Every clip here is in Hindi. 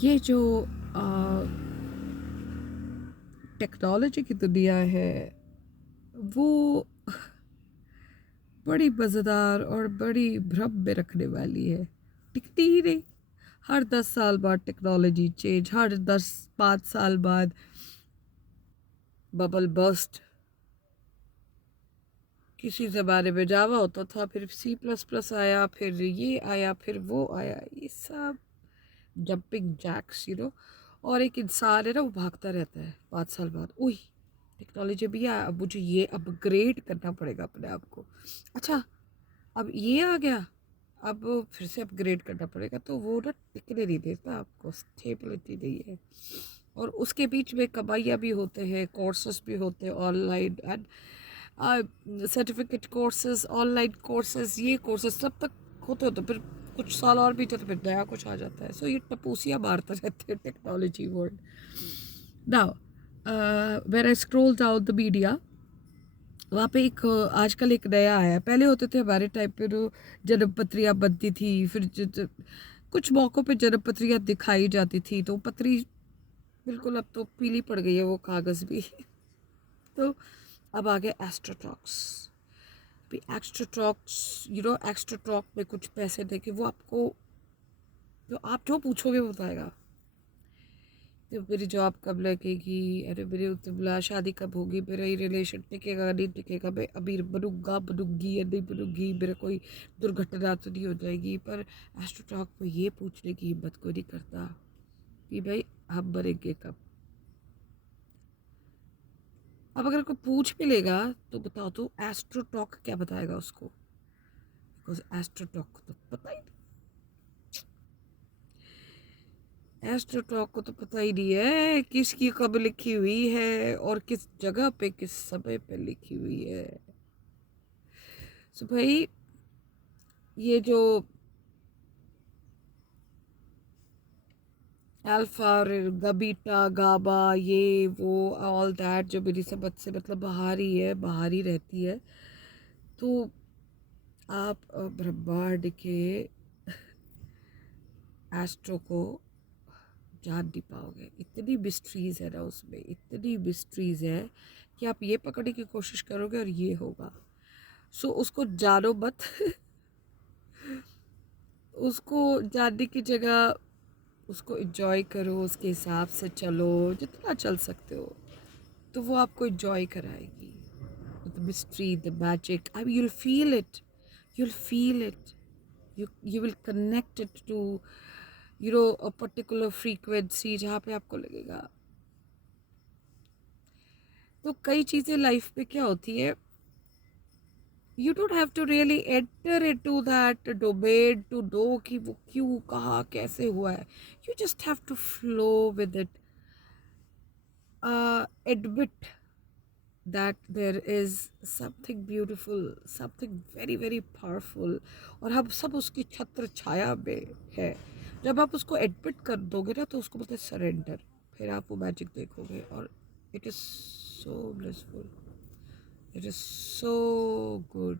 ये जो टेक्नोलॉजी की दुनिया है वो बड़ी मज़ेदार और बड़ी भ्रम में रखने वाली है, टिकती ही नहीं। हर 10 साल बाद टेक्नोलॉजी चेंज, हर 5 साल बाद बबल बर्स्ट। किसी ज़माने में जावा होता था, फिर C++ आया, फिर ये आया, फिर वो आया, ये सब जंपिंग जैक्स और एक इंसान है ना, वो भागता रहता है 5 साल बाद, उई टेक्नोलॉजी भी आया, अब मुझे ये अपग्रेड करना पड़ेगा अपने आप को। अच्छा, अब ये आ गया, अब फिर से अपग्रेड करना पड़ेगा, तो वो ना टिकने नहीं देता, आपको स्टेबिलिटी नहीं है। और उसके बीच में कमाइयाँ भी होते हैं, कोर्सेज भी होते हैं online, and certificate courses, online courses, ये कोर्सेज सब तक होते होते फिर कुछ साल और बीते तो फिर नया कुछ आ जाता है। सो ये टपूसियाँ मारते रहते हैं technology world. Now when I scroll down the media, वहाँ पे एक आजकल एक नया आया है। पहले होते थे हमारे टाइम पे जो जन्म पत्रियाँ बनती थी, फिर कुछ मौक़ों पे जन्म पत्रियाँ दिखाई जाती थी, तो पत्री बिल्कुल अब तो पीली पड़ गई है वो कागज़ भी। तो अब आ गया एस्ट्रोटॉक्स। भी एक्स्ट्रा टॉक में कुछ पैसे देके वो आपको, जो आप जो पूछोगे वो बताएगा। तो मेरी जॉब कब लगेगी, अरे मेरे उससे बोला शादी कब होगी, मेरा ये रिलेशन टिकेगा नहीं टिकेगा, मैं अमीर बनूंगा बनूंगी या नहीं बनूंगी, मेरा कोई दुर्घटना तो नहीं हो जाएगी। पर एस्ट्रोटॉक में ये पूछने की हिम्मत कोई नहीं करता कि भाई हम मरेंगे कब। अब अगर कोई पूछ भी लेगा तो बताओ, तो एस्ट्रोटॉक क्या बताएगा उसको, बिकॉज एस्ट्रोटॉक तो पता ही, एस्ट्रोटॉक को तो पता ही नहीं है किसकी कब लिखी हुई है और किस जगह पे किस समय पे लिखी हुई है। सो भाई, ये जो अल्फा और गबीटा गाबा, ये वो ऑल दैट, जो मेरी समझ से मतलब बाहर ही है, बाहर ही रहती है। तो आप ब्रह्मांड के एस्ट्रो को जान नहीं पाओगे। इतनी मिस्ट्रीज़ है ना उसमें, इतनी मिस्ट्रीज़ है कि आप ये पकड़ने की कोशिश करोगे और ये होगा। सो उसको जानो मत। उसको जानने की जगह उसको एंजॉय करो, उसके हिसाब से चलो, जितना चल सकते हो, तो वो आपको एंजॉय कराएगी। The mystery, the magic, I you'll feel it, you'll feel it, you will connect it to a particular frequency जहाँ पे आपको लगेगा। तो कई चीज़ें लाइफ में क्या होती है, you don't have to really enter into that domain to know कि वो क्यों कहाँ कैसे हुआ है। You just have to flow with it, admit that there is something beautiful, something very very powerful, और हम सब उसकी छत्र छाया में है। जब आप उसको एडमिट कर दोगे ना, तो उसको बोलते हैं सरेंडर। फिर आप वो मैजिक देखोगे और it is so blissful, it is so good.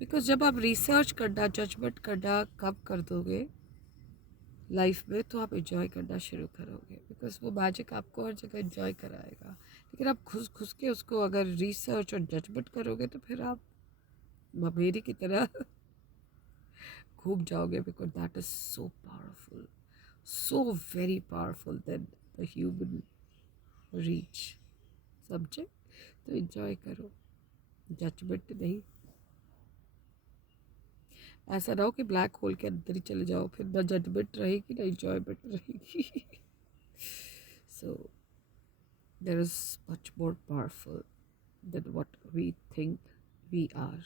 Because जब आप रिसर्च करना, जजमेंट करना कब कर दोगे लाइफ में, तो आप इंजॉय करना शुरू करोगे, बिकॉज वो मैजिक आपको हर जगह इंजॉय कराएगा। लेकिन आप घुस घुस के उसको अगर रिसर्च और जजमेंट करोगे, तो फिर आप भमेरी की तरह घूम जाओगे, because that is so powerful, so very powerful then the human reach. समझे? तो इंजॉय करो, जजमेंट नहीं। ऐसा ना हो कि ब्लैक होल के अंदर ही चले जाओ, फिर ना जजमेंट रहेगी ना इंजॉयमेंट रहेगी। सो there is much more powerful than what we think we are.